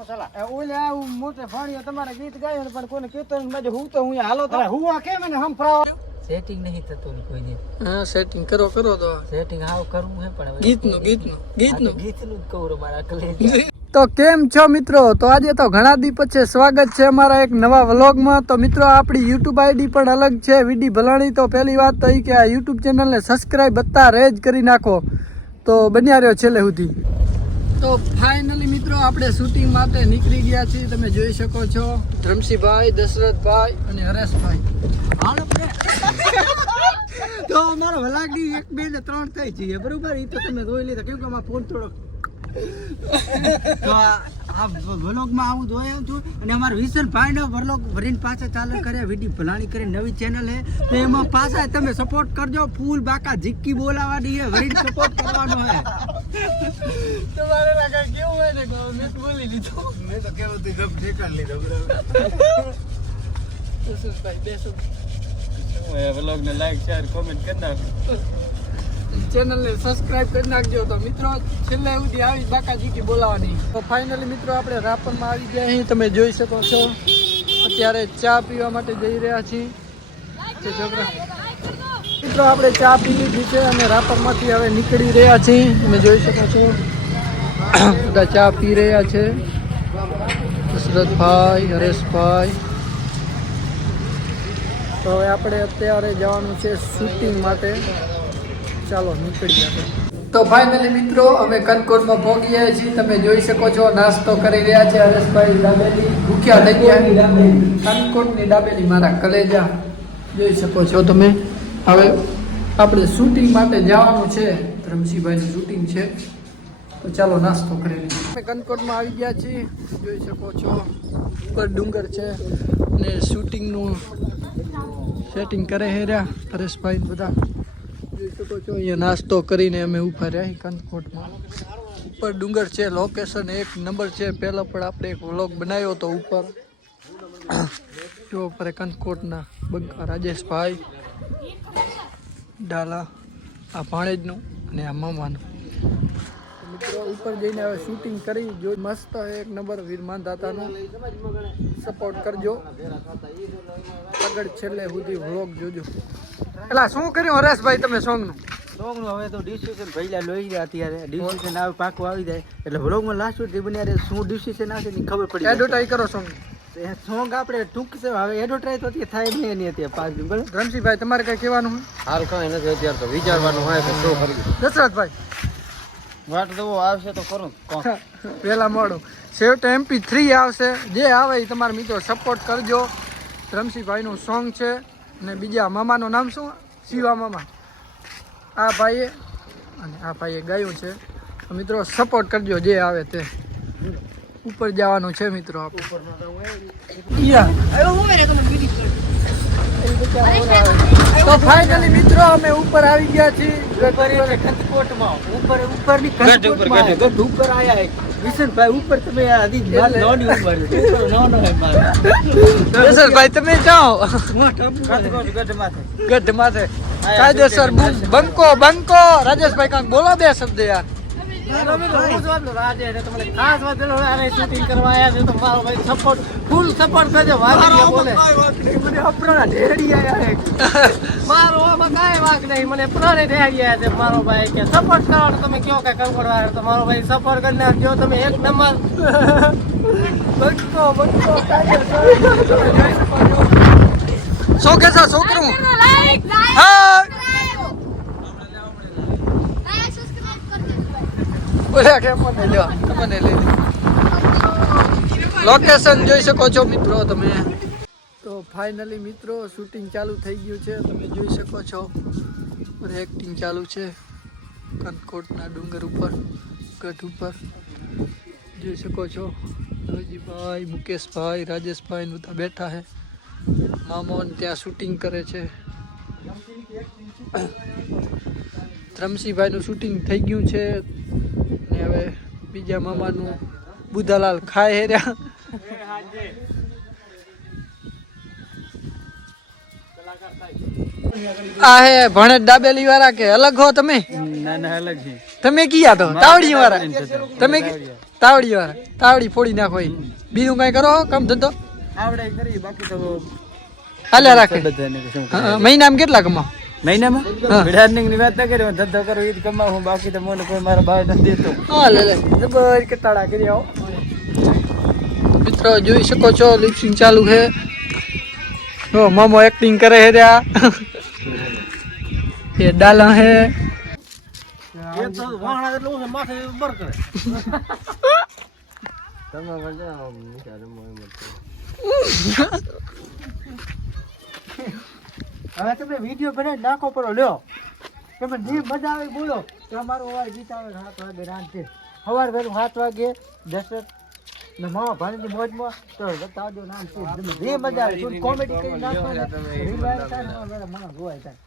મોટે ફાણીઓ તમારે ગીત ગાયો પણ કોઈને કીર્તન માં હું તો હું હાલો તો હું કેમ ને હમફરાવ સેટિંગ નહીં થતું કોઈ દી. હા સેટિંગ કરો તો સેટિંગ હાવ કરવું હે પણ ગીતનું જ કહું મારા કલે. તો કેમ છો મિત્રો? તો આજે તો ઘણા દી પછી સ્વાગત છે અમારા એક નવા વ્લોગમાં. તો મિત્રો આપણી યુટ્યુબ આઈડી પણ અલગ છે વીડી ભલાણી. તો પહેલી વાત તો એ કે આ યુટ્યુબ ચેનલને સબસ્ક્રાઈબ અત્યારે જ કરી નાખો. તો બન્યા રહ્યો છેલ્લે સુધી. તો ફાઇનલી મિત્રો આપણે શૂટિંગ માટે નીકળી ગયા છીએ. તમે જોઈ શકો છો ધ્રમસીભાઈ, દશરથભાઈ અને હરેશભાઈ. તો અમારો વ્લોગની 1 2 ને 3 થઈ જઈએ બરોબર. એ તો તમે જોઈ લીધા કેમ કે અમારો ફોન થોડો તો આ વ્લોગમાં આવું જોયું હતું. અને અમારા વિશલભાઈ નો વ્લોગ ભરીને પાછા ચાલુ કર્યા વિડીયો ભલાણી કરીને નવી ચેનલ હે. તો એમાં પાછા તમે સપોર્ટ કરજો. ફૂલ બાકા ઝીક્કી બોલાવાની હે, ભરીને સપોર્ટ કરવાનો હે. તમારે લાગે કેવું હોય ને મેં બોલી લીધો. મેં તો કેવું તું ગપ ઠેકાણ લીધો બરાબર. વિશલભાઈ બેસો વ્લોગ ને લાઈક શેર કોમેન્ટ કરી નાખો. ચેનલને સબસ્ક્રાઇબ કરી નાખજો. તો મિત્રો છેલ્લે સુધી આવી બાકાજીકી બોલાવાની. તો ફાઇનલી મિત્રો આપણે રાપરમાં આવી ગયા અહીં તમે જોઈ શકો છો. અત્યારે ચા પીવા માટે જઈ રહ્યા છીએ. મિત્રો આપણે ચા પી લીધી છે અને રાપરમાંથી હવે નીકળી રહ્યા છીએ. તમે જોઈ શકો છો બધા ચા પી રહ્યા છે. દશરથભાઈ, હરેશભાઈ. તો હવે આપણે અત્યારે જવાનું છે શૂટિંગ માટે. ચાલો નીકળી આપણે. તો ફાઇનલી મિત્રો અમે કનકોટમાં પહોંચી ગયા છીએ. તમે જોઈ શકો છો નાસ્તો કરી રહ્યા છે હરેશભાઈ. દાબેલી ભૂખ્યા થઈ ગયા. કનકોટની દાબેલી મારા કલેજા જોઈ શકો છો તમે. હવે આપણે શૂટિંગ માટે જવાનું છે. ધ્રમસીભાઈનું શૂટિંગ છે. તો ચાલો નાસ્તો કરી લઈએ. અમે કનકોટમાં આવી ગયા છીએ. જોઈ શકો છો ઉપર ડુંગર છે અને શૂટિંગનું સેટિંગ કરે હે રહ્યા હરેશભાઈ બધા. જોઈ શકો છો અહીંયા નાસ્તો કરીને અમે ઉભા રહ્યા કનકોટમાં. ઉપર ડુંગર છે, લોકેશન 1 નંબર છે. પહેલાં પણ આપણે એક વ્લોગ બનાવ્યો હતો ઉપર. જો ઉપર કનકોટના બંકા રાજેશભાઈ ડાલા, આ ભાણેજનું અને આ મામાનું. મિત્રો ઉપર જઈને હવે શૂટિંગ કરી જો મસ્ત 1 નંબર વીરમાન દાતાનું. સપોર્ટ કરજો આગળ છેલ્લે સુધી વ્લોગ જોજો. એટલે શું કર્યું હરેશભાઈ તમે સોંગનું હવે તો ડિસિઝન પહેલા લઈ ગયા. અત્યારે ડિસિઝન આવે પાકું આવી જાય એટલે વ્લોગમાં લાસ્ટ સુધી બન્યા શું ડિસિઝન આવશે ની ખબર પડી. એડવર્ટાઈઝ કરો સોંગ. સોંગ આપણે ટૂંક છે હવે એડવર્ટાઈઝ તો થાય નહીં એની અત્યારે 5 દિન બરાબર. ધ્રમસીભાઈ તમારે કઈ કહેવાનું હોય? હાલ કઈ નથી અત્યારે તો વિચારવાનું હોય કે શું કરવું. દશરથભાઈ વાટ તો આવશે તો કરું પહેલા મોડું છેવટે MP3 આવશે. જે આવે એ તમારા મિત્રો સપોર્ટ કરજો. ધ્રમસીભાઈનું સોંગ છે અને બીજા મામાનું નામ શું? શિવા મામા. આ ભાઈએ અને આ ભાઈએ ગાયું છે. તો મિત્રો સપોર્ટ કરજો જે આવે તે. ઉપર જવાનું છે મિત્રો આપણે. તો ફાઇનલી મિત્રો અમે ઉપર આવી ગયા છીએ. કનકોટમાં ઉપરની કનકોટમાં ઉપર આયા વિશનભાઈ ઉપર તમે વિશનભાઈ તમે જાઓ ગઢ માથે કાયદેસર બંકો રાજેશભાઈ કાંક બોલો 2 શબ્દ યાર. ખાસ વાત શૂટિંગ કરવા આવ્યા છે તો મારો ભાઈ સપોર્ટ ફૂલ સપોર્ટ કરજો. બોલે મને અપરાણા ઢેડી આયા મારો આમાં કાંઈ વાક નહીં. મને પ્રાણે ઢેડી આયા છે મારો ભાઈ કે સપોર્ટ કરવાનો. તમે કયો કે કંકોડવા તો મારો ભાઈ સપોર્ટ કરી નાખજો તમે 1 નંબર. શું કે છે છોકરું? હા લોકેશન જોઈ શકો છો મિત્રો તમે. તો ફાઇનલી મિત્રો શૂટિંગ ચાલુ થઈ ગયું છે. તમે જોઈ શકો છો એક્ટિંગ ચાલુ છે કનકોટના ડુંગર ઉપર ગઢ ઉપર. જોઈ શકો છો રજીભાઈ, મુકેશભાઈ, રાજેશભાઈ બધા બેઠા છે. મામોન ત્યાં શૂટિંગ કરે છે. ધ્રમસીભાઈનું શૂટિંગ થઈ ગયું છે ને હવે બીજા મામાનું બુધાલાલ ખાય હેર્યા. આ હે ભણેજ દાબેલી વાળા કે અલગ હો તમે? ના ના અલગ છે. તમે કિયા તો તાવડી વાળા તમે તાવડી વાળા તાવડી ફોડી નાખો ઈ. બીજું કઈ કરો કામ ધંધો આવડે કરી બાકી તો હાલ્યા રાખે બધાને શું હા, મહિનામાં કેટલા કમાઓ મહિનામાં હા. વિડાર્નિંગ ની વાત ના કરી હું ધંધો કરું એ જ કમાવું બાકી તો મને કોઈ મારા ભાઈ નથી દેતો હા લે લે જબર કટાડા કરી આવો મિત્રો જોઈ શકો છો લિપસિંગ ચાલુ છે ઓ મામો એક્ટિંગ કરે છે ત્યાં ये डाला है એ તો વાહણા એટલે હું માથે બર કરે તમે વજા મિસારે મોય હવે તમે વિડિયો બનાવી નાખો પડો લ્યો તમે જે મજા આવે બોલો તમારો અવાજ ગીત આવે 7 વાગે રાંધે સવાર વહેલું 7 વાગે 10 ને મામા ભાણીની મોજમાં તો બતાવજો નામ છે તમે જે મજા આવે થોડી કોમેડી કરી નાખો ને રીલ આવે થાય ને મને જોવાય થાય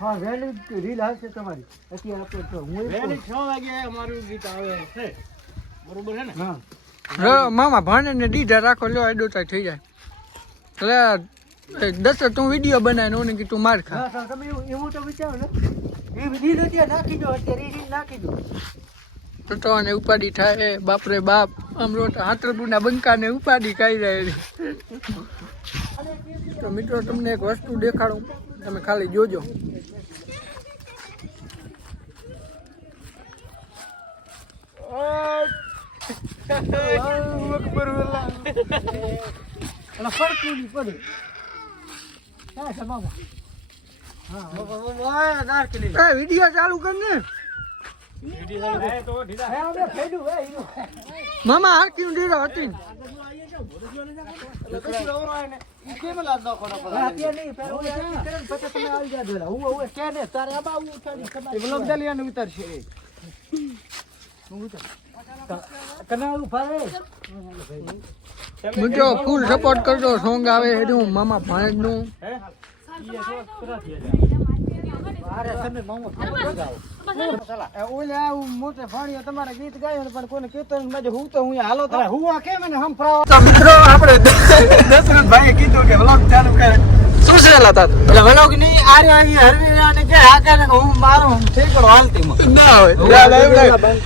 હા વહેલી રીલ આવશે તમારી અત્યારે આપણે તો હું વહેલી 6 વાગે અમારું ગીત આવે છે બરોબર છે ને હા મામા ભાણે ને દીધા રાખો લ્યો એડો થઈ જાય એટલે 10 તું વિડીયો બનાવીને ઓને કે તું માર ખા હા તમે એવું તો વિચારો ને એ રીલ અત્યારે નાખી દો અત્યારે રીલ નાખી દો ટટવાને ઉપાડી થાય બાપરે બાપ આમ રોટા હાથરપુરના બંકાને ઉપાડી ખાઈ જાય તો મિત્રો તમને એક વસ્તુ દેખાડું તમે ખાલી જોજો વિડીયો ચાલુ કર ને મામા આ ક્યું ડીરો હતી મિત્રો ફૂલ સપોર્ટ કરજો સોંગ આવે એનું મામા ભાણેજ નું તમારા ગીત ગાયો પણ કોઈને કીર્તન હું તો હું હાલો તો હું કેમ ને હમ મિત્રો આપણે દશરથભાઈએ કીધું કે વ્લોગ ચાલુ કરે શું છે લાતા એટલે વ્લોગ ની આરે અહીં હરવીરા ને કે આકા ને હું મારો ઠેકડો હાલતી માં ના હોય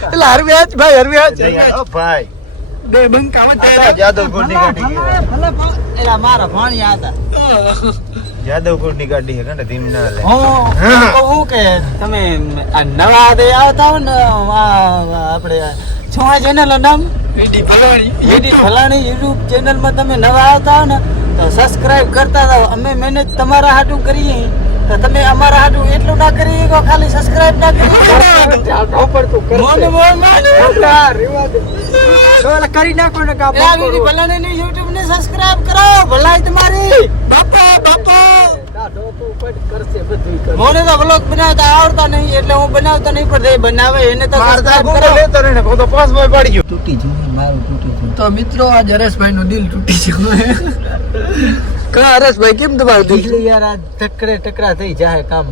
એટલે હરવી આજ ભાઈ હરવી આજ ઓ ભાઈ બે બંકા વચ્ચે જાદવપુરની ગાડી ભલે એલા મારા ભાણિયા હતા જાદવપુરની ગાડી હે કંડે ધીમ ના લે હું કે તમે આ નવા દે આવતા હો ને આપણે છોવા ચેનલ નું નામ વીડી ફલાણી યુટ્યુબ ચેનલ માં તમે નવા આવતા હો ને તો સબસ્ક્રાઇબ કરતા જાવ અમે મહેનત તમારા હાટું કરીએ તો તમે અમારા હાટું એટલું ના કરી કે ખાલી સબસ્ક્રાઇબ ના કરી કરી નાખો ને કા ફલાણી ની યુટ્યુબ ને સબસ્ક્રાઇબ કરો ભલાઈ તમારી બાપા બાપા મને તો વ્લોગ બનાવતા આવડતા નહીં એટલે હું બનાવતા નહીં પણ એ બનાવે એને તો સબસ્ક્રાઇબ કરો લેતો રહીને તો 5 માં પડી ગયો તૂટી ગયું મારું તૂટી ગયું તો મિત્રો આજ હરેશભાઈ નું દિલ તૂટી ગયું કા હરેશભાઈ કેમ તમારું દિલ એટલે યાર આ ટકરા થઈ જાય કામ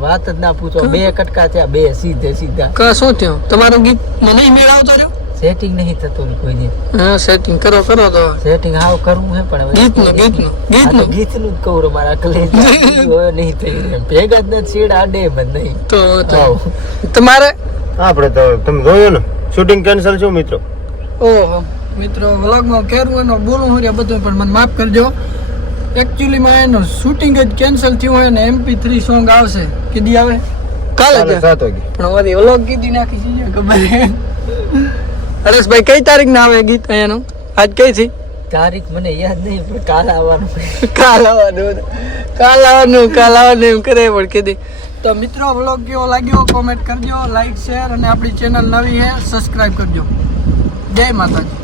વાત જ ના પૂછો બે કટકા થયા બે સીધા કા શું થયું તમારું ગીત મને મેળવતો રહ્યો સેટિંગ નહીં થતું કોઈ દી હા સેટિંગ કરો તો સેટિંગ હાવ કરવું હે પણ ગીતનું ગીતનું જ કહું મારા કલે નહીં થઈ ભેગા જ નથી છેડ આડે મત નહીં તો તમારે આપણે તો તમે જોયો ને શૂટિંગ કેન્સલ છું મિત્રો ઓહો મિત્રો વ્લોગમાં કેરું એનો બોલું હું બધું પણ મને માફ કરજો એકચ્યુઅલી માં એનું શૂટિંગ જ કેન્સલ થયું હોય ને MP3 સોંગ આવશે કીધી આવે કાલે 7 વાગે પણ વળી વ્લોગ કીધી નાખી છે ખબર હે હરેશભાઈ કઈ તારીખ ના આવે ગીત અહીંયાનું આજ કઈ થી તારીખ મને યાદ નહીં પણ કાલ આવવાનું કાલ આવવાનું એમ કરે પણ કીધી તો મિત્રો વ્લોગ કેવો લાગ્યો કોમેન્ટ કરજો લાઈક શેર અને આપણી ચેનલ નવી છે સબસ્ક્રાઇબ કરજો જય માતાજી